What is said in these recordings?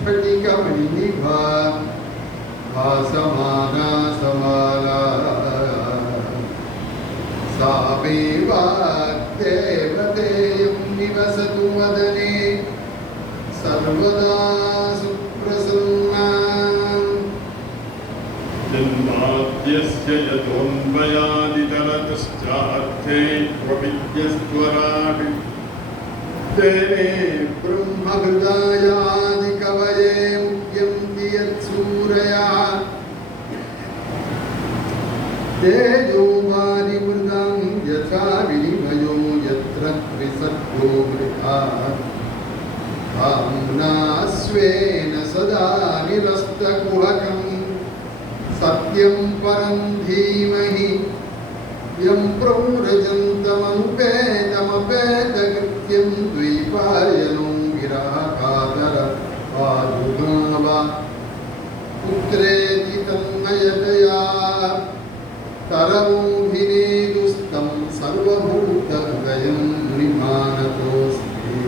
स्फटिकमणिनिभा भासमाना समाला सा मे वाग्देवतेयं निवसतु वदने सर्वदा सुप्रसन्ना जन्माद्यस्य यतोऽन्वयादितरतश्चार्थे त्वविद्यस्त्वराट् तेने ब्रह्महृदायादिकवये मुह्यन्ति यत्सूरया तेजो वारिमृदं यथा विनिमयो यत्र त्रिसर्गो मृथा धाम्ना स्वेन सदा निरस्तकुहकं सत्यं परं धीमहि यं प्रव्रजन्तमनुपेतमपेतकृत्यं द्वैपायनो विरहकातर पादुगाव पुत्रेति तन्मयतया तरवोऽभिनेदुस्तं सर्वभूतहृदयं मुनिमानतोऽस्मि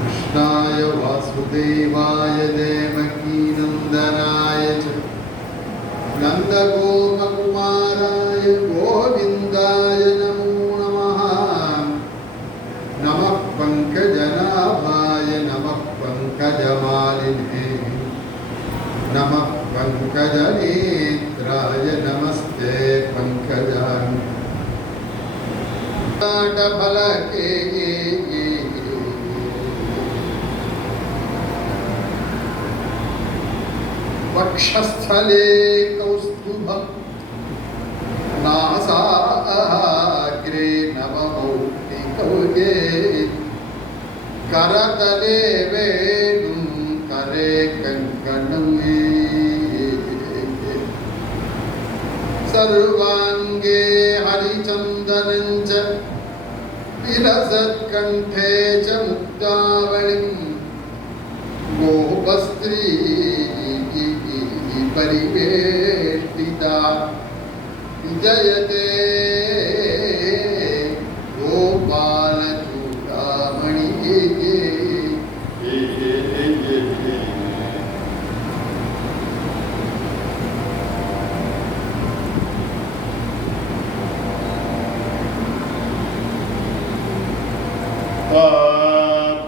कृष्णाय वासुदेवाय देवकीनन्दनाय च नन्दगोपकुमाराय गोविन्दाय नमो नमः नमः पङ्कजनाभाय नमः पङ्कजमालिने नमः पङ्कजनेत्राय नमस्ते पङ्कजाय फलके वक्षस्थले कौस्तुभं नासाग्रे नवमौक्तिकौगे करतले वेणुं करे कङ्कणं सर्वाङ्गे हरिचन्दनं च विलसत्कण्ठे च मुक्तावलिं गोपस्त्री परिवेष्टिता विजयते गोपालचूडामणि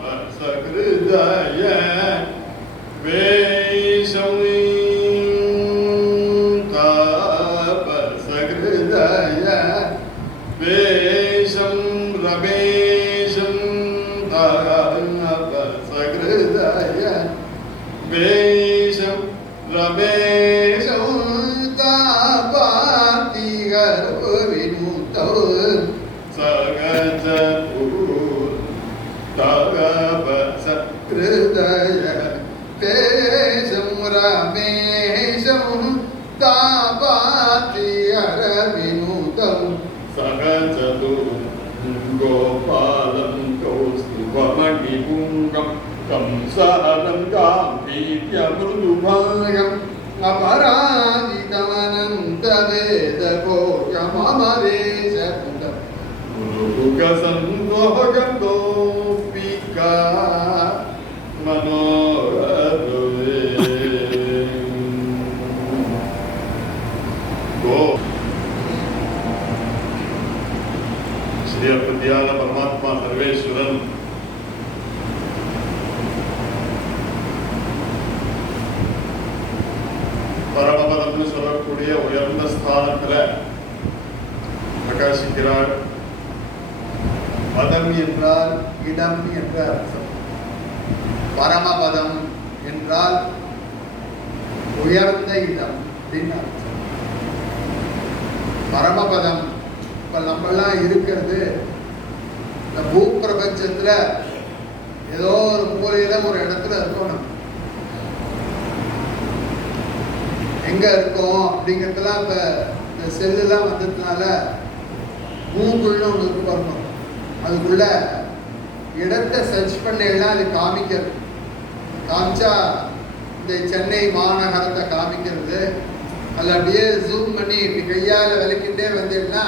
सकृदय गोपालं कौस्तुभमणिपुङ्गं कंसहनं गाम्भीर्यमृदुभागम् अपराजितमनन्तवेदकोशममरेशकुण्डं मुरुगसन्दोहगन्दोऽपिका मनोरथुरे श्री अप्रत्याल परमात्मा सर्वेश्वरन பரமபதம்னு சொல்லக்கூடிய உயர்ந்த ஸ்தானத்துல பிரகாசிக்கிறார். பதம் என்றால் இடம் என்ற அர்த்தம். பரமபதம் என்றால் உயர்ந்த இடம் அப்படின்னு அர்த்தம். பரமபதம் இப்ப நம்மெல்லாம் இருக்கிறது இந்த பூப்பிரபஞ்சத்துல ஏதோ ஒரு மூலையில ஒரு இடத்துல இருக்கோம். நம்ம எங்க இருக்கோம் அப்படிங்கிறதுலாம் இப்ப இந்த செல்லுலாம் வந்ததுனால கூகுள்னு ஒன்று இருக்கு பாருங்க, அதுக்குள்ள இடத்தை சர்ச் பண்ணலாம், அது காமிக்கிறது. காமிச்சா இந்த சென்னை மாநகரத்தை காமிக்கிறது. அதில் அப்படியே ஜூம் பண்ணி இப்படி கையால் விளக்கிட்டே வந்தேன்னா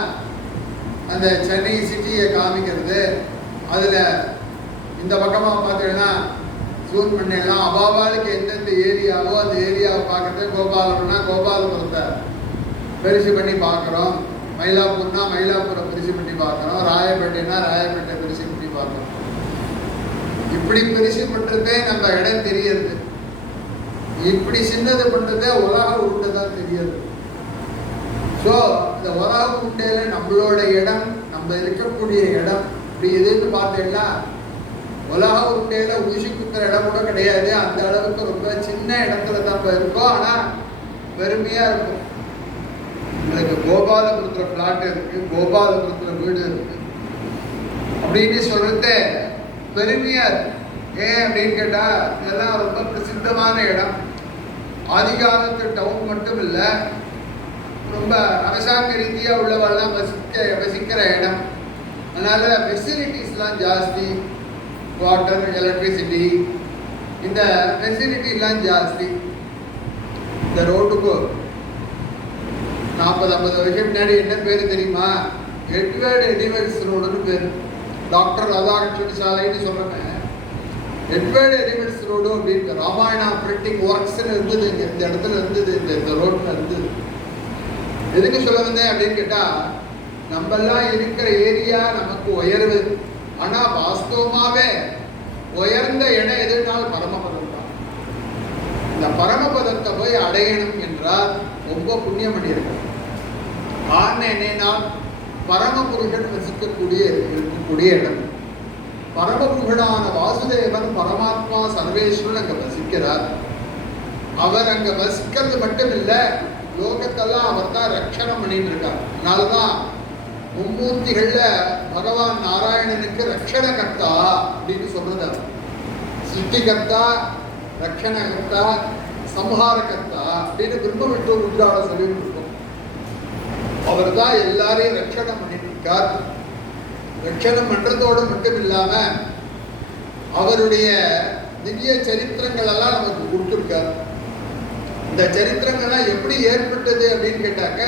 அந்த சென்னை சிட்டியை காமிக்கிறது. அதில் இந்த பக்கமாக பார்த்தீங்கன்னா ஜூன் பண்ணலாம். அபாவாளுக்கு எந்தெந்த ஏரியாவோ அந்த ஏரியாவை பார்க்கறது. கோபாலபுரம்னா கோபாலபுரத்தை பெருசு பண்ணி பார்க்குறோம். மயிலாப்பூர்னா மயிலாப்பூரை பெருசு பண்ணி பார்க்குறோம். ராயப்பேட்டைனா ராயப்பேட்டை பெருசு பண்ணி பார்க்குறோம். இப்படி பெருசு பண்ணுறதே நம்ம இடம் தெரியறது. இப்படி சின்னது பண்ணுறதே உலக உருண்டை தான் தெரியுது. ஸோ இந்த உலக உருண்டையில் நம்மளோட இடம், நம்ம இருக்கக்கூடிய இடம் இப்படி எதுன்னு பார்த்தீங்கன்னா உலக உருண்டையில் ஊசி குத்துற இடம் கூட கிடையாது. அந்த அளவுக்கு ரொம்ப சின்ன இடத்துல நம்ம இருக்கோம். ஆனால் பெருமையாக இருக்கும். உங்களுக்கு கோபாலபுரத்தில் பிளாட் இருக்கு, கோபாலபுரத்தில் வீடு இருக்கு அப்படின்னு சொல்றது பெருமையா இருக்கு. ஏன் அப்படின்னு கேட்டா இதெல்லாம் ரொம்ப பிரசித்தமான இடம். ஆதிகாலத்து டவுன் மட்டும் இல்லை, ரொம்ப அரசாங்க ரீதியாக உள்ளவெல்லாம் வசிக்கிற இடம். அதனால ஃபெசிலிட்டிஸ்லாம் ஜாஸ்தி. வாட்டர், எலக்ட்ரிசிட்டி, இந்த ஃபெசிலிட்டிலாம் ஜாஸ்தி. இந்த ரோட்டுக்கு 40-50 வருஷம் முன்னாடி என்ன பேர் தெரியுமா? எட்வர்டு எடிவர்ட்ஸ் ரோடுன்னு பேர். டாக்டர் ராதாகிருஷ்ணன் சாலைன்னு சொல்றேன். எட்வர்டு எடிவர்ட்ஸ் ரோடு அப்படின்னு ராமாயணா பிரிண்டிங் ஒர்க்ஸ்ன்னு இருந்தது. இந்த இடத்துல இருந்தது, இந்த ரோட்ல இருந்தது. எதுக்கு சொல்ல வந்தேன் அப்படின்னு கேட்டா, நம்மெல்லாம் இருக்கிற ஏரியா நமக்கு உயர்வு. ஆனா வாஸ்தவமாவே உயர்ந்த இடம் எதுனாலும் பரமபதம் தான். இந்த பரமபதத்தை போய் அடையணும் என்றால் ரொம்ப புண்ணியம் பண்ணியிருக்கணும். என்னன்னா பரமபுருஷன் இருக்கக்கூடிய இடம். பரமபுருஷனான வாசுதேவன் பரமாத்மா சர்வேஸ்வரன் அங்க வசிக்கிறார். அவர் அங்க வசிக்கிறது மட்டும் இல்லை, லோகத்தெல்லாம் அவர் தான் ரட்சணம் பண்ணிட்டு இருக்கார். அதனாலதான் மும்மூர்த்திகள்ல பகவான் நாராயணனுக்கு ரட்சணகர்த்தா அப்படின்னு சொல்றது. சிருஷ்டிகர்த்தா, ரட்சணகர்த்தா, சம்ஹாரகர்த்தா அப்படின்னு பிரம்ம விஷ்ணு ருத்ரால சொல்லிட்டு இருக்கோம். அவர் தான் எல்லாரையும் ரட்சணம் பண்ணிட்டு இருக்கார். ரட்சணம் பண்றதோடு மட்டும் இல்லாம அவருடைய திவ்ய சரித்திரங்கள் எல்லாம் நமக்கு கொடுத்துருக்கார். இந்த சரித்திரங்கள்லாம் எப்படி ஏற்பட்டது அப்படின்னு கேட்டாக்க,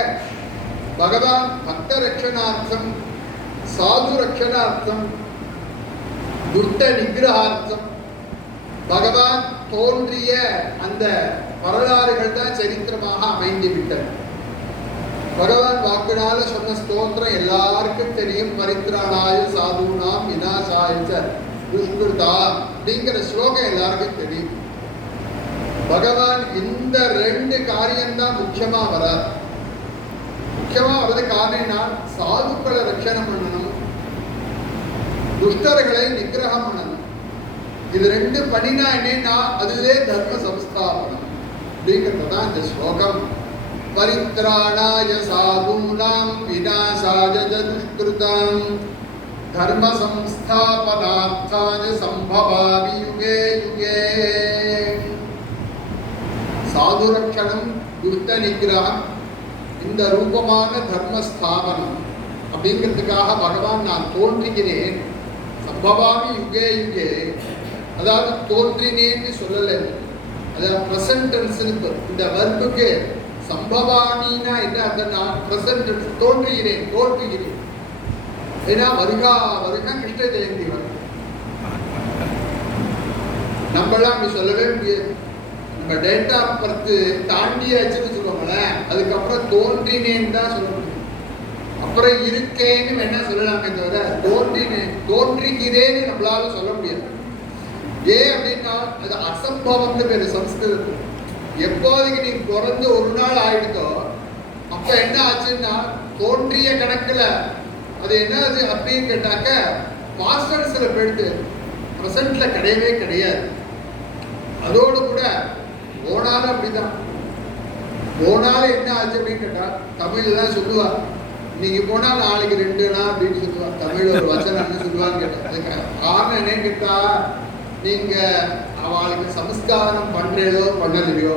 பகவான் பக்த ரட்சணார்த்தம், சாது ரட்சணார்த்தம், துஷ்ட நிகிரகார்த்தம் பகவான் தோன்றிய அந்த வரலாறுகள் தான் சரித்திரமாக அமைந்து விட்டது. பகவான் வாக்குனால சொன்ன ஸ்தோத்திரம் எல்லாருக்கும் தெரியும். பரித்ராணாய சாதுனாம் விநாசாய துஷ்கிருதா அப்படிங்கிற ஸ்லோகம் எல்லாருக்கும் தெரியும். பகவான் இந்த 2 காரியம்தான் முக்கியமா வராது. முக்கியமா வரது காரணம் சாதுக்களை ரட்சணம் பண்ணணும், துஷ்டர்களை நிகிரகம் பண்ணணும். இது 2 பண்ணினா என்னன்னா அதுவே தர்ம சம்ஸ்தாபனம் அப்படிங்கிறதுதான் இந்த ஸ்லோகம். பரித்ராணாய சாதுனாம் விநாசாய துஷ்கிருதம் தர்ம சம்ஸ்தாபனார்த்தாய சம்பவாமி யுகே யுகே. சாது ரட்சணம், துஷ்ட நிகிரகம், இந்த ரூபமான தர்மஸ்தாபனம் அப்படிங்கிறதுக்காக பகவான் நான் தோன்றுகிறேன். சம்பவாமி யுகே யுகே, அதாவது தோன்றினேன்னு சொல்லலை, அதாவது ப்ரெசன்ட் டென்ஸ்னு. இந்த வர்புக்கு சம்பவாமின்னா என்ன அர்த்தம்னா ப்ரெசன்ட் டென்ஸ், தோன்றுகிறேன் தோன்றுகிறேன். ஏன்னா வருகா கிருஷ்ண ஜெயந்தி வரும். நம்மளாம் அப்படி சொல்லவே முடியாது. நம்ம டேட் ஆஃப் பர்த் தாண்டியாச்சுன்னு சொல்லுவாங்களேன், அதுக்கப்புறம் தோன்றினேன்னு தான் சொல்ல முடியும். அப்புறம் இருக்கேன்னு வேணா சொல்லலாமே தவிர தோன்றுகிறேன்னு நம்மளால சொல்ல முடியாது. ஏன் அப்படின்னா அது அசம்பவம்னு பேரு சம்ஸ்கிருதத்தில். எப்போதைக்கு நீ பிறந்து 1 நாள் ஆயிடுதோ அப்ப என்ன ஆச்சுன்னா தோன்றிய கணக்குல அது என்னது அப்படின்னு கேட்டாக்க மாஸ்டர்ஸ்ல போயிட்டு ப்ரெசன்ட்ல கிடையவே கிடையாது. அதோடு கூட போனாலும் அப்படிதான். போனாலும் என்ன ஆச்சு அப்படின்னு கேட்டா தமிழ்லாம் சொல்லுவா, இன்னைக்கு போனா நாளைக்கு 2 நாள் அப்படின்னு சொல்லுவா. தமிழ் ஒரு வசனம்னு சொல்லுவான்னு கேட்டா அதுக்கு காரணம் என்னன்னு கேட்டா, நீங்க அவளுக்கு சம்ஸ்காரம் பண்றதோ பண்ணலையோ,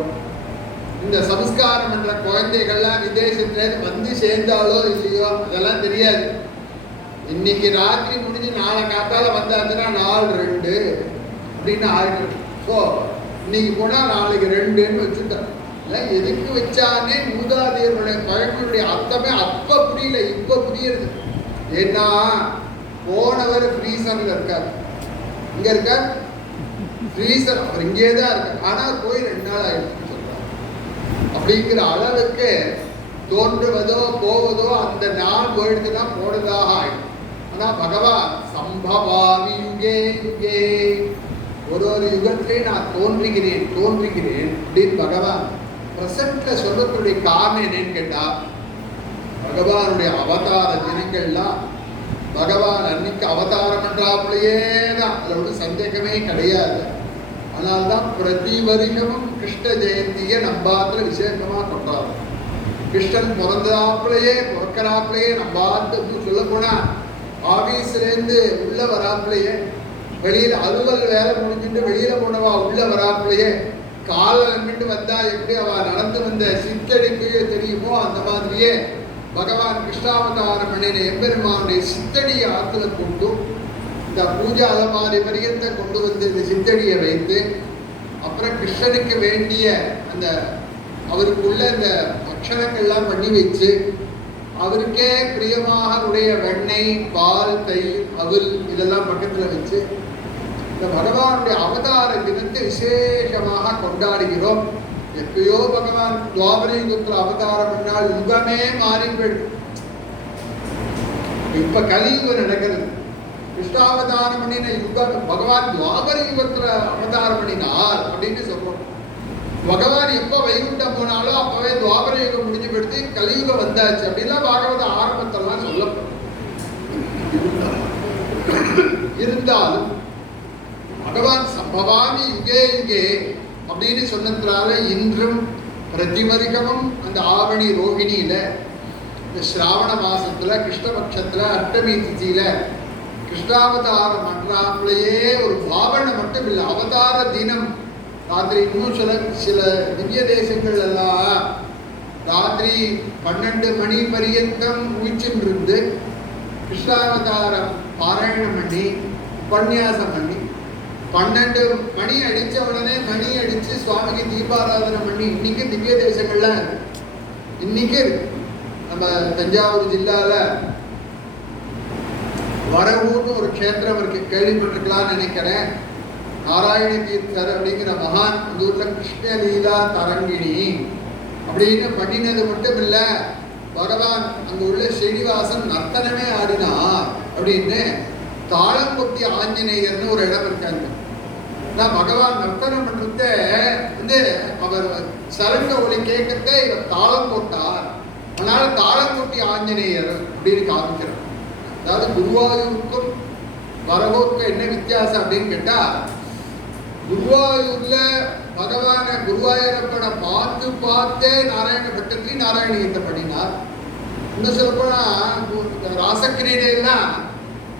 இந்த சம்ஸ்காரம் பண்ற குழந்தைகள்லாம் விதேசத்துல வந்து சேர்ந்தாலோ இல்லையோ அதெல்லாம் தெரியாது. இன்னைக்கு ராத்திரி முடிஞ்சு நாளை காத்தால வந்தாச்சுன்னா நாள் 2 அப்படின்னு ஆயிடும். ஸோ இன்னைக்கு போனா நாளைக்கு 2ன்னு வச்சுட்டேன். இல்லை எதுக்கு வச்சானே மூதாதையருடைய பழங்களுடைய அர்த்தமே அப்ப புரியல, இப்ப புரியுது. ஏன்னா போனவர் ஃப்ரீசர்ல இருக்கார், இங்க இருக்கார் ரீசன் அவர் இங்கே தான் இருக்கு, ஆனால் போய் 2 நாள் ஆயிடுச்சுன்னு சொல்றாரு. அப்படிங்கிற அளவுக்கு தோன்றுவதோ போவதோ அந்த நாள் போயிடுச்சுன்னா போனதாக ஆயிடும். ஆனா பகவான் சம்பவாமி யுகே யுகே, ஒரு யுகத்திலே நான் தோன்றுகிறேன் அப்படின்னு பகவான் பிரசன்ட்ல சொல்லக்கூடிய காரணம் என்னன்னு கேட்டா, பகவானுடைய அவதார தினங்கள்லாம் பகவான் அன்னைக்கு அவதாரம் பண்றாப்புலையே தான், அதுல ஒரு சந்தேகமே கிடையாது. அதனால்தான் பிரதி வருஷமும் கிருஷ்ண ஜெயந்தியை நம்பாத்துல விசேஷமா கொண்டாடுறோம். கிருஷ்ணன் பிறக்கிறாப்புலையே நம்பாத்து சொல்ல போனா ஆபீஸ்லேருந்து உள்ள வராப்புலையே, வெளியில அலுவல் வேலை முடிஞ்சுட்டு வெளியில போனவா உள்ள வராப்புலையே, காலில் நின்று வந்தா எப்படி அவ நடந்து வந்த சித்தடிக்கு தெரியுமோ அந்த மாதிரியே பகவான் கிருஷ்ணாவதாரம் பண்ணின எம்பெருமானுடைய சித்தடியை ஆத்துல கொண்டு இந்த பூஜா அலமாரி பரியத்தை கொண்டு வந்து இந்த சித்தடியை வைத்து, அப்புறம் கிருஷ்ணனுக்கு வேண்டிய அந்த அவருக்குள்ள இந்த பட்சணங்கள்லாம் பண்ணி வச்சு, அவருக்கே பிரியமாக உடைய வெண்ணெய், பால், தயிர், அவல் இதெல்லாம் பக்கத்துல வச்சு இந்த பகவானுடைய அவதார தினத்தை விசேஷமாக கொண்டாடுகிறோம். எப்பயோ பகவான் துவாபர யுகத்துல அவதாரம் பண்ணால் யுகமே மாறி போயிடும். இப்ப கலியுகம் நடக்கிறது. கிருஷ்ணாவதாரம் பண்ணின யுகம் பகவான் துவாபர யுகத்துல அவதாரம் பண்ணினார் அப்படின்னு சொல்றோம். பகவான் எப்ப வைகுண்டம் போனாலும் அப்பவே துவாபர யுகம் முடிஞ்சு போயிடுத்து, கலியுகம் வந்தாச்சு அப்படின்னா பாகவத ஆரம்பத்தெல்லாம் சொல்லப்படும். இருந்தாலும் பகவான் சம்பவாமி யுகே யுகே அப்படின்னு சொன்னதுனால இன்றும் பிரதிவருகமும் அந்த ஆவணி ரோகிணியில இந்த ஸ்ராவண மாசத்துல கிருஷ்ணபக்ஷத்துல அஷ்டமி திதியில கிருஷ்ணாவதாரம் பண்றாமலேயே ஒரு பாவனை மட்டும் இல்லை, அவதார தினம் ராத்திரி. இன்னும் சில திவ்ய தேசங்கள் எல்லாம் ராத்திரி 12 மணி பரியந்தம் முழிச்சுட்டு இருந்து கிருஷ்ணாவதாரம் பாராயணம் பண்ணி உபன்யாசம் பண்ணி 12 மணி அடிச்ச உடனே மணி அடிச்சு சுவாமிக்கு தீபாராதனை பண்ணி இன்னைக்கு திவ்ய தேசங்கள்ல இன்னைக்கு நம்ம தஞ்சாவூர் ஜில்லால வரவூர்னு ஒரு க்ஷேத்திரம் இருக்கு, கேள்விப்பட்டிருக்கலாம்னு நினைக்கிறேன். நாராயண தீர்த்தர் அப்படிங்கிற மகான் அந்த ஊர்ல கிருஷ்ணலீலா தரங்கிணி அப்படின்னு பண்ணினது மட்டும் இல்ல, பகவான் அங்க உள்ள ஸ்ரீனிவாசன் நர்த்தனமே ஆடினார் அப்படின்னு தாளம்பொத்தி ஆஞ்சநேயர்னு ஒரு இடம் இருக்காங்க. பகவான் நர்த்தனம் பண்றத வந்து அவர் சரங்க ஒளி கேட்கறத இவர் தாளம் போட்டார், அதனால தாளம்பொத்தி ஆஞ்சநேயர் அப்படின்னு காமிக்கிறார். அதாவது குருவாயூருக்கும் வரவூருக்கும் என்ன வித்தியாசம் அப்படின்னு கேட்டா, குருவாயூர்ல பகவான குருவாயூரப்பனை பார்த்தே நாராயண பட்டத்திரி நாராயணியத்தை பண்ணினார். இன்னும் சொல்ல போனா ராசக்கிரீடையெல்லாம்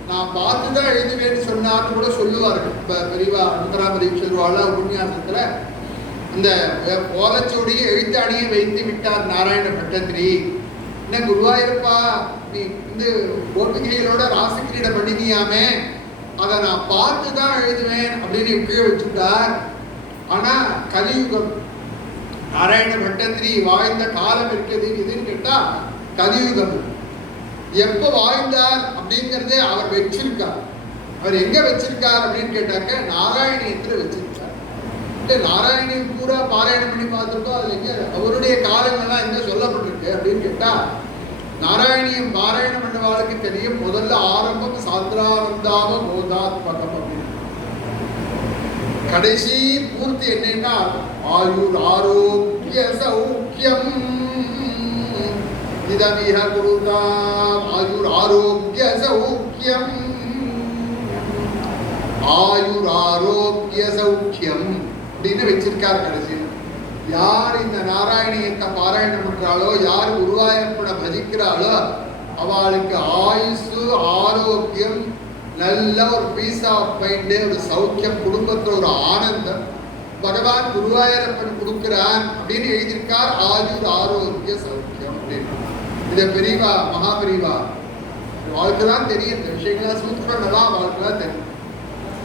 நான் பார்த்துதான் எழுதுவேன்னு சொன்னார்னு கூட சொல்லுவார்கள். இப்ப பெரியவா அனந்தராமதி சொல்வாள் உபன்யாசத்துல அந்த ஓலச்சோடியை எழுத்தாடியை வைத்து விட்டார் நாராயண பட்டத்திரி. என்ன குருவாயூரப்பா நீ இந்த கோபிகைகளோட ராசக்கிரீடை பண்ணினியாமே, அதை நான் பார்த்து தான் எழுதுவேன் அப்படின்னு கீழே வச்சுட்டார். ஆனா கலியுகம் நாராயண பட்டத்திரி வாழ்ந்த காலம் இருக்குது இதுன்னு கேட்டா கலியுகம். எப்ப வாழ்ந்தார் அப்படிங்கிறதே அவர் வச்சிருக்கார். அவர் எங்க வச்சிருக்கார் அப்படின்னு கேட்டாக்க நாராயணியத்துல வச்சிருக்கார். நாராயணியம் பூரா பாராயணம் பண்ணி பார்த்துருக்கோம். அதுல எங்க அவருடைய காலங்கள்லாம் எங்க சொல்லப்பட்டிருக்கு அப்படின்னு கேட்டா, நாராயணியம் பாராயணம் பண்ணவாளுக்கு தெரியும். முதல்ல ஆரம்பம் சாந்திரானந்தாவ போதாத்மகம் அப்படின்னு, கடைசி பூர்த்தி என்னன்னா ஆயுர் ஆரோக்கிய சௌக்கியம் இதமிஹ குருதாம். ஆயுர் ஆரோக்கிய சௌக்கியம், ஆயுர் ஆரோக்கிய சௌக்கியம் அப்படின்னு வச்சிருக்கார் கடைசியில். யார் இந்த நாராயணியத்தை பாராயணம் பண்றாளோ, யார் குருவாயூரப்பனை பஜிக்கிறாளோ அவளுக்கு ஆயுசு ஆரோக்கியம், நல்ல ஒரு பீஸ் ஆஃப் மைண்ட், ஒரு சௌக்கியம், குடும்பத்துல ஒரு ஆனந்தம் பகவான் குருவாயூரப்பன் கொடுக்கிறான் அப்படின்னு எழுதியிருக்கார். ஆயுர் ஆரோக்கிய சௌக்கியம் அப்படின்னு. இதை பெரியவா மகாபெரிவா வாழ்க்கைதான் தெரியும். இந்த விஷயங்கள்லாம் சூத்திரங்கள்லாம் வாழ்க்கைதான் தெரியும்.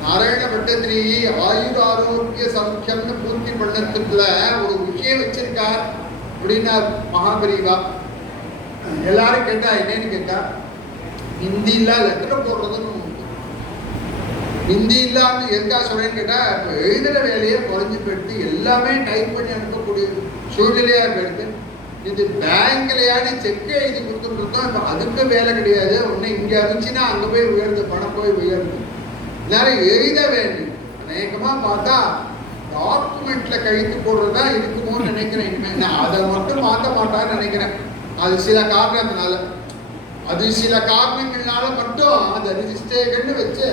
நாராயண பட்டத்திரி ஆயுர் ஆரோக்கிய சௌக்கியம்னு பூர்த்தி பண்ணதுல ஒரு விஷயம் வச்சிருக்கார் அப்படின்னா மகாபெரிவா. எல்லாரும் கேட்டா என்னன்னு கேட்டா, ஹிந்தில லெட்டர் போடுறதுன்னு ஹிந்தி இல்லாமல் எதுக்காக சொல்றேன்னு கேட்டால் இப்போ எழுதுகிற வேலையை குறைஞ்சி போயிடுது, எல்லாமே டைப் பண்ணி அனுப்பக்கூடிய சூழ்நிலையாக போயிடுது. இது பேங்க்லையான செக்கை எழுதி கொடுத்துருக்கோம், இப்போ அதுக்கு வேலை கிடையாது. ஒன்று இங்கே இருந்துச்சுன்னா அங்கே போய் உயர்ந்து பணம் போய் உயர்ந்து எல்லாரும் எழுத வேண்டும். அநேகமாக பார்த்தா டாக்குமெண்ட்ல கைத்து போடுறது தான் இருக்குமோன்னு நினைக்கிறேன். நான் அதை மட்டும் மாற்ற மாட்டான்னு நினைக்கிறேன். அது சில காரணத்தினால, அது சில காரணங்கள்னால மட்டும் அந்த ரிஜிஸ்ட்ரேஷன் வச்சு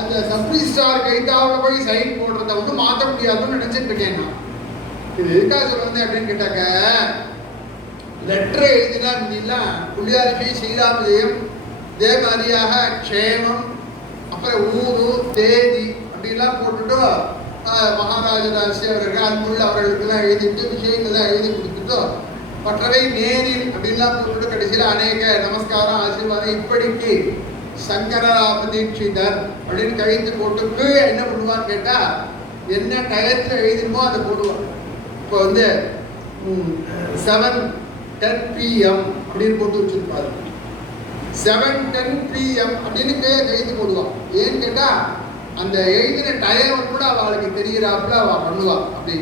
அந்த சப்ரிஸ்டார் கைத்தாவில் போய் சைன் போடுறத வந்து மாற்ற முடியாதுன்னு நினைச்சிட்டு இருக்கேன் நான். இது எதுக்காக சொல்ல வந்தேன் அப்படின்னு கேட்டாக்க, லெட்டர் எழுதினா முன்னெல்லாம் புள்ளியாரிஷி ஸ்ரீராமஜெயம் இதே மாதிரியாக க்ஷேமம் அப்புறம் ஊரு தேதி அப்படிலாம் போட்டுட்டு மகாராஜதாசி அவர்கள் அன்புள்ள அவர்களுக்கெல்லாம் எழுதிட்டு விஷயங்கள்லாம் எழுதி கொடுத்துட்டு மற்றவை நேரில் அப்படின்லாம் போட்டுட்டு கடைசியில் அநேக நமஸ்காரம் ஆசீர்வாதம் இப்படிக்கு சங்கரராம தீட்சிதர் அப்படின்னு கழித்து போட்டு என்ன பண்ணுவான்னு கேட்டா என்ன டயத்தில் எழுதினுமோ அதை போடுவான். இப்போ வந்து 7:10 PM அப்படின்னு போட்டு வச்சிருப்பாரு. 7:10 PM அப்படின்னு கைது போடுவான். ஏன்னு கேட்டா அந்த எழுதின டயம் கூட அவளுக்கு தெரிகிறாப்புல அவள் பண்ணுவாள். அப்படி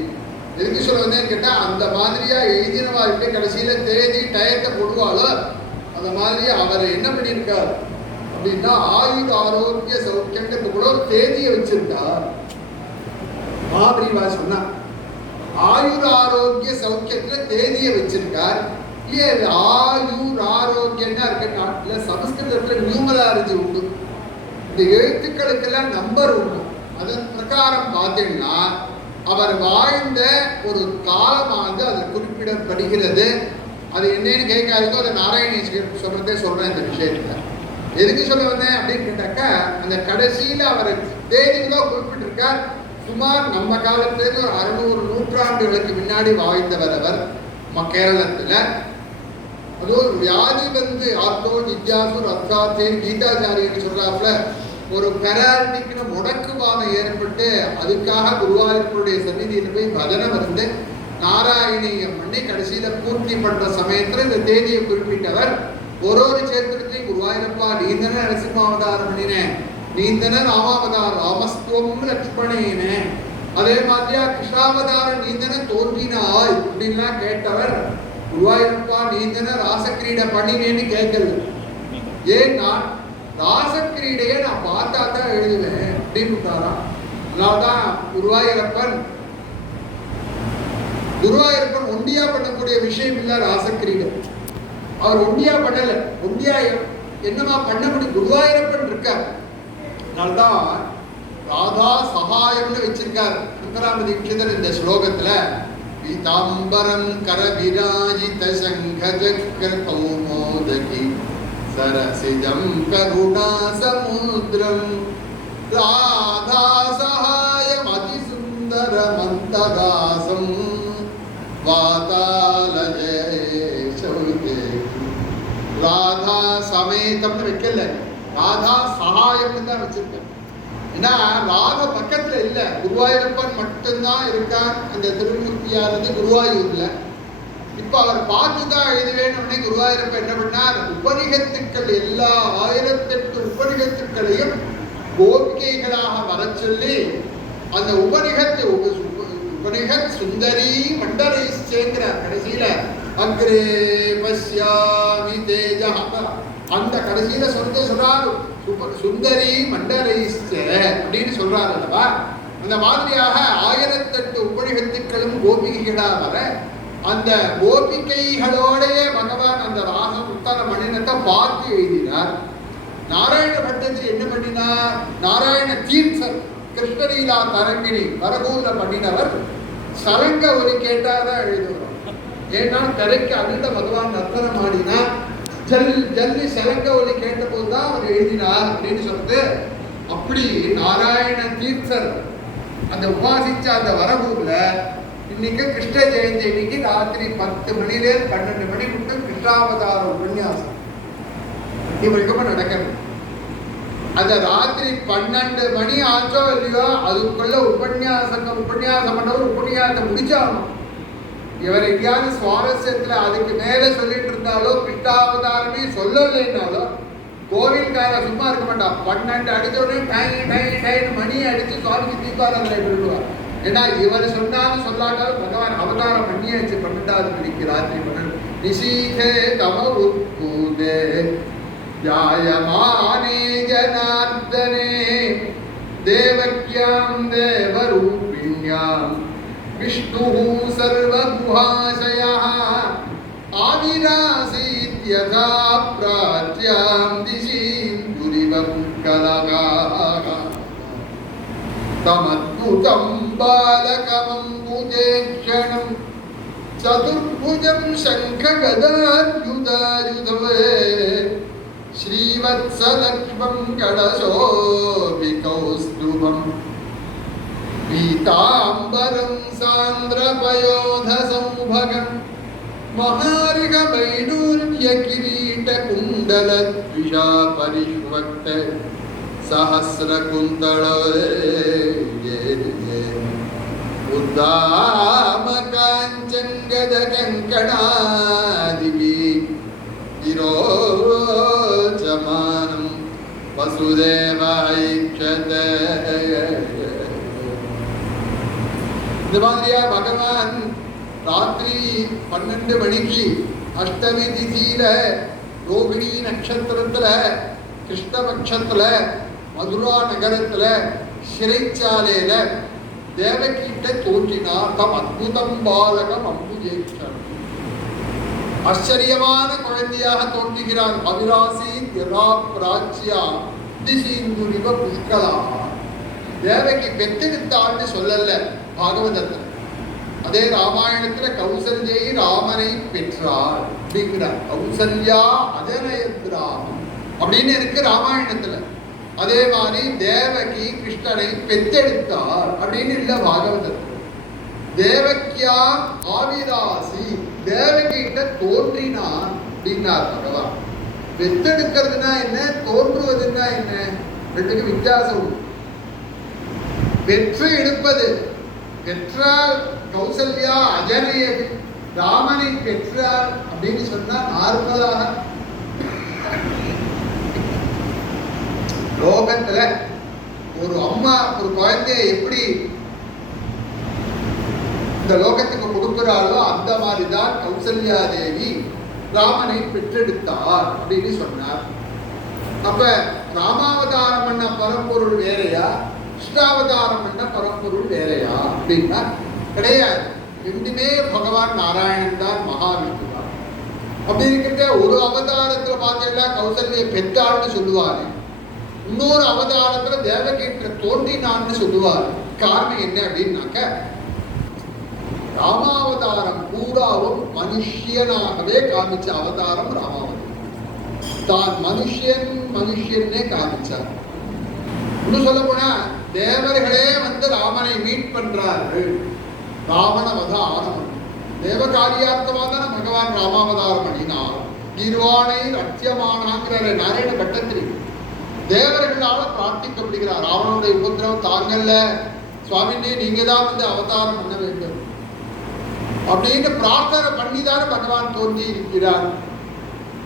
எதுக்கு சொல்ல வந்தேன்னு கேட்டா, அந்த மாதிரியா எழுதினவா எப்படி கடைசியில தேதி டயத்தை போடுவாளோ அந்த மாதிரி அவர் என்ன பண்ணியிருக்கார் அப்படின்னா, ஆயுள் ஆரோக்கிய சௌக்கியங்கிறது கூட ஒரு தேதியை வச்சிருக்கார். மகாபிரிவா சொன்னா ஆயுள் ஆரோக்கிய சௌக்கியத்துல தேதியை வச்சிருக்கார். ஏன் ஆயுர் ஆரோக்கியம்னா இருக்க நாட்டில் சமஸ்கிருதத்தில் நியூமராலஜி உண்டு. இந்த எழுத்துக்களுக்கெல்லாம் நம்பர் உண்டு. அதன் பிரகாரம் பார்த்தீங்கன்னா அவர் வாழ்ந்த ஒரு காலமானது அது குறிப்பிடப்படுகிறது. அது என்னன்னு கேட்காதோ அதை நாராயணி சொல்றதே சொல்றேன். இந்த விஷயத்துல எதுக்கு சொல்ல வந்தேன் அப்படின்னு கேட்டாக்கா, அந்த கடைசியில அவர் தேதிகளோ குறிப்பிட்டிருக்கார். சுமார் நம்ம காலத்திலேருந்து ஒரு 600 நூற்றாண்டுகளுக்கு முன்னாடி வாழ்ந்தவர் அவர் கேரளத்துல. அது ஒரு வியாதி வந்து ஆத்தோ ஜித்யாசு ரத்தாத்தேன் கீதாச்சாரியன்னு சொல்றாப்புல ஒரு பெராட்டிக்கு முடக்குவாதம் ஏற்பட்டு அதுக்காக குருவாயூரப்பனுடைய சந்நிதியில் போய் பஜனை வந்து நாராயணியம் பண்ணி கடைசியில பூர்த்தி பண்ற சமயத்துல இந்த தேதியை குறிப்பிட்டவர். ஒரு சேத்திரத்தையும் குருவாயூரப்பா நீந்தன நரசிம்மாவதாரம் பண்ணினேன், நீந்தன ராமாவதாரம் ராமஸ்துவம் லட்சுமணேனே, அதே மாதிரியா கிருஷ்ணாவதாரம் நீந்தன தோன்றினாய் அப்படின்லாம் கேட்டவர். குருவாயூரப்பா நீந்தன ராசக்கிரீடை பண்ணினேன்னு கேட்கல. ஏன்னா ராசக்கிரீடையை நான் பார்த்தா தான் எழுதுவேன் அப்படின்னு விட்டாராம். அதனால்தான் குருவாயூரப்பன் ஒண்டியா பண்ணக்கூடிய விஷயம் இல்லை ராசக்கிரீடை. அவர் ஒண்டியா பண்ணல. ஒண்டியா என்னமா பண்ண முடியும்? குருவாயூரப்பன் இருக்கார். அதனால்தான் ராதா சகாயம்னு வச்சிருக்கார் சங்கராம தீட்சிதர் இந்த ஸ்லோகத்துல. பீதாம்பரம் கரவிராஜித சங்கஜக்ர கௌமோதகி சரசிஜம் கருணா சமுத்ரம் ராதா சகாயம் அதிசுந்தர மந்தகாசம் வாதாலஜே சௌதே. ராதா சமேதம்னு வைக்கல, ராதா சகாயம்னு தான் வச்சிருக்க. ஏன்னா ராக பக்கத்துல இல்ல, குருவாயூரப்பன் மட்டும்தான் இருக்கார். அந்த திருமூர்த்தியானது குருவாயூர்ல. இப்ப அவர் பார்த்துதான் எழுதுவேன்னு குருவாயூரப்பன் என்ன பண்ணார், உபனிஷத்துக்கள் எல்லா 1008 உபனிஷத்துக்களையும் கோபிகைகளாக வர சொல்லி அந்த உபனிஷத் சுந்தரி மண்டலைச்சேங்கிறார். கடைசியில அக்ரே பஷ்யாமி தேஜஹ அந்த கடைசியில சொல்றாரு சுந்தரி மண்டலைச்ச அப்படின்னு சொல்றாரு அல்லவா. அந்த மாதிரியாக 1008 உபனிஷத்துக்களும் கோபிகைகளா வர அந்த கோபிகைகளோடைய பகவான் அந்த ராகம் உத்தர மணினத்தை பார்த்து எழுதினார். நாராயண பட்டத்தில் என்ன பண்ணினார், நாராயண தீர்த்தர் கிருஷ்ணலீலா தரங்கிணி வரகூல பண்ணினவர் சலங்க ஒலி கேட்டாதான் எழுதுவார். ஏன்னா கரைக்கு அகில பகவான் நர்த்தனம் ஆடினா ஜல்லி சலங்க ஒலி கேட்ட போதுதான் அவர் எழுதினார் அப்படின்னு சொல்றது. அப்படி நாராயண தீர்த்தர் அந்த உபாசிச்ச அந்த வரகூர்ல இன்னைக்கு கிருஷ்ண ஜெயந்தி இன்னைக்கு ராத்திரி 10 மணிலேருந்து 12 மணி மட்டும் கிருஷ்ணாவதார உபன்யாசம் இவருக்குமே நடக்கிறது. அந்த ராத்திரி 12 மணி ஆச்சோ இல்லையோ அதுக்குள்ள உபன்யாசம் பண்ணவர் உபன்யாசம் முடிச்சாகணும். இவர் எங்கேயாவது சுவாரஸ்யத்துல அதுக்கு மேல சொல்லிட்டு இருந்தாலோ கிருஷ்ணாவதாரமே சொல்லலைன்னாலோ கோவில்கார சும்மா இருக்க மாட்டான். 12 அடிச்ச உடனே டை டை டைன்னு மணியை அடிச்சு சுவாமிக்கு தீபாராதனை பண்ணிடுவார். ஏன்னா இவர் சொன்னாலும் சொல்லாட்டாலும் பகவான் அவதாரம் பண்ணியாச்சு. 12வது மணிக்கு ராத்திரி 12 நிஷீதே தம உத்பூதே ஜாயமானே ஜனார்தனே தேவக்யாம் தேவரூபிண்யாம் விஷ்ணு சர்வகுஹாசயः ஆவிராசீத் யதா ப்ராச்யாம் திசீந்துரிவ புஷ்கலகாः தமத்புதம் பாலகமம்புஜேக்ஷணம் சதுர்புஜம் சங்ககதாயுதாயுதவே ஸ்ரீவத்ஸலக்ஷ்மம் கடசோபிகௌஸ்துபம் பீதாம்பரம் சாந்திரபயோதசௌபகம் மகாரிகமைடூர்ய கிரீட குண்டலத்விஷா பரிஷ்வக்த சஹஸ்ரகுந்தளே உத்தாம காஞ்சங்கத கங்கணாதிபி விரோச்சமானம் வசுதேவாய்ச்சதே. இந்த மாதிரியா பகவான் ராத்திரி 12 மணிக்கு அஷ்டமி திதியில ரோகிணி நட்சத்திரத்துல கிருஷ்ணபட்சத்துல மதுரா நகரத்துல சிறைச்சாலையில தேவகிட்ட தோன்றினார். தம் அத்புதம் பாலகம் அம்புஜேக்ஷணம். ஆச்சரியமான குழந்தையாக தோன்றுகிறார். அவிராசி திரா பிராச்சியா திசீந்துரிவ புஷ்கலா. தேவகி பெத்தெடுத்தாள்னு சொல்லல பாகவதத்துல. அதே ராமாயணத்துல கௌசல்யை ராமனை பெற்றாள் அப்படிங்கிறார். கௌசல்யா அதனயத்ராமம் அப்படின்னு இருக்கு ராமாயணத்துல. அதே மாதிரி தேவகி கிருஷ்ணனை பெத்தெடுத்தார் அப்படின்னு இல்ல பாகவதத்துல. தேவக்கியா ஆவிராசி தேவகிட்ட தோன்றினான் அப்படின்னார் பகவான். பெத்தெடுக்கிறதுனா என்ன, தோன்றுவதுன்னா என்ன, ரெண்டுக்கு வித்தியாசம். பெற்று எடுப்பது, பெற்றால் கௌசல்யா அஜனயது ராமனை பெற்றார் அப்படின்னு சொன்னா நார்மலாக லோகத்துல ஒரு அம்மா ஒரு குழந்தைய எப்படி இந்த லோகத்துக்கு கொடுக்கிறாளோ அந்த மாதிரிதான் கௌசல்யா தேவி ராமனை பெற்றெடுத்தார் அப்படின்னு சொன்னார். அப்ப ராமாவதாரம் பண்ண பரம்பொருள் வேறையா, கிருஷ்ணாவதாரம் பண்ண பரம்பொருள் வேறையா அப்படின்னா கிடையாது. ரெண்டுமே பகவான் நாராயணன் தான், மகாவிஷ்ணு தான். அப்படி இருக்கிற ஒரு அவதாரத்துல பார்த்தீங்கன்னா கௌசல்யை பெற்றாள்னு சொல்லுவாரு, இன்னொரு அவதாரத்துல தேவகீட்ட தோன்றினான்னு சொல்லுவாரு. காரணம் என்ன அப்படின்னாக்க ராமாவதாரம் பூராவும் மனுஷியனாகவே காமிச்ச அவதாரம் ராமாவதாரம். தான் மனுஷன்னே காமிச்சார். இன்னும் சொல்ல போனா தேவர்களே ராமனை மீட் பண்றார்கள். ராவண வத ஆனவன் தேவகாரியார்த்தமா தானே பகவான் ராமாவதாரம் பண்ணினார். நிர்வாணை ரத்தியமானாங்கிற நாராயண கட்டத்திரி தேவர்களால பிரார்த்திக்கப்படுகிறார். ராவணனுடைய உபதிரவம் தாங்கல்ல சுவாமினே, நீங்க தான் அவதாரம் பண்ண வேண்டும் அப்படின்னு பிரார்த்தனை பண்ணிதான் பகவான் தோன்றி இருக்கிறார்.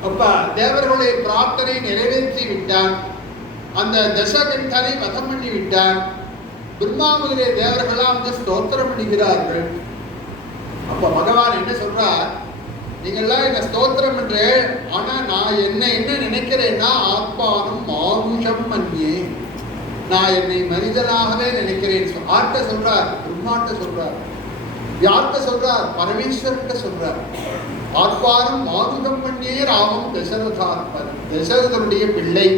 அப்ப தேவர்களுடைய பிரார்த்தனை நிறைவேற்றி விட்டான். அந்த தசகண்டனை வதம் பண்ணி விட்டான். பிரம்மா முதலிய தேவர்களாம் ஸ்தோத்திரம் பண்ணுகிறார்கள். அப்ப பகவான் என்ன சொல்றார், நீங்கள்லாம் என்ன ஸ்தோத்திரம் பண்றே, ஆனா நான் என்ன நினைக்கிறேன்னா ஆத்மானம் மானுஷம் மன்யே, நான் என்னை மனிதனாகவே நினைக்கிறேன். ஆர்ட்ட சொல்றார், பிரம்மாட்ட சொல்றார். யார்கிட்ட சொல்றார்? பரமேஸ்வரர்கிட்ட சொல்றார். ஆத்மானம் மானுஷம் மன்யே ராமம் தசரதாத்மன், தசரதனுடைய பிள்ளை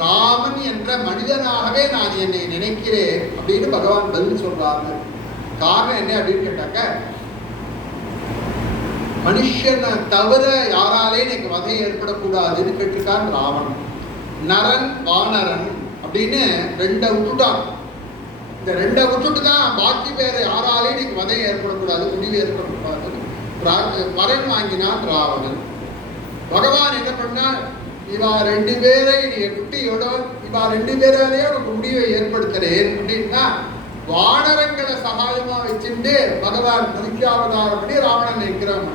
ராமன் என்ற மனிதனாகவே நான் என்னை நினைக்கிறேன் அப்படின்னு பகவான் பதில் சொல்றாங்க. காரணம் என்ன அப்படின்னு கேட்டாக்க, மனுஷனை தவிர யாராலே எனக்கு வதை ஏற்படக்கூடாதுன்னு கேட்டிருக்கான் ராவணன். நரன் வானரன் அப்படின்னு ரெண்டை விட்டுட்டான். இந்த ரெண்டை விட்டுட்டு தான் பாக்கி பேர் யாராலே எனக்கு வதை ஏற்படக்கூடாது, முடிவு ஏற்படக்கூடாது வரன் வாங்கினான் ராவணன். பகவான் என்ன பண்ணா, இவா 2 பேரை நீ குட்டியோட இவா 2 பேராலேயே உனக்கு முடிவை ஏற்படுத்துறேன் அப்படின்னா வானரங்களை சகாயமா வச்சுட்டு பகவான் மனுஷாவதாரம் பண்ணி ராவணன் நிற்கிறான்.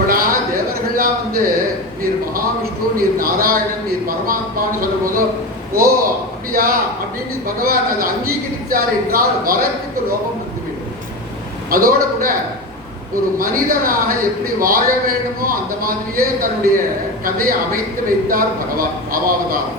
அப்படா தேவர்கள்லாம் வந்து நீர் மகாவிஷ்ணு, நீர் நாராயணன், நீர் பரமாத்மான்னு சொல்லும் போதோ ஓ அப்படியா அப்படின்னு பகவான் அதை அங்கீகரித்தார் என்றால் வரத்துக்கு லோகம் வந்துவிடும். அதோடு கூட ஒரு மனிதனாக எப்படி வாழ வேண்டுமோ அந்த மாதிரியே தன்னுடைய கதையை அமைத்து வைத்தார் பகவான் பாவாவதாரம்.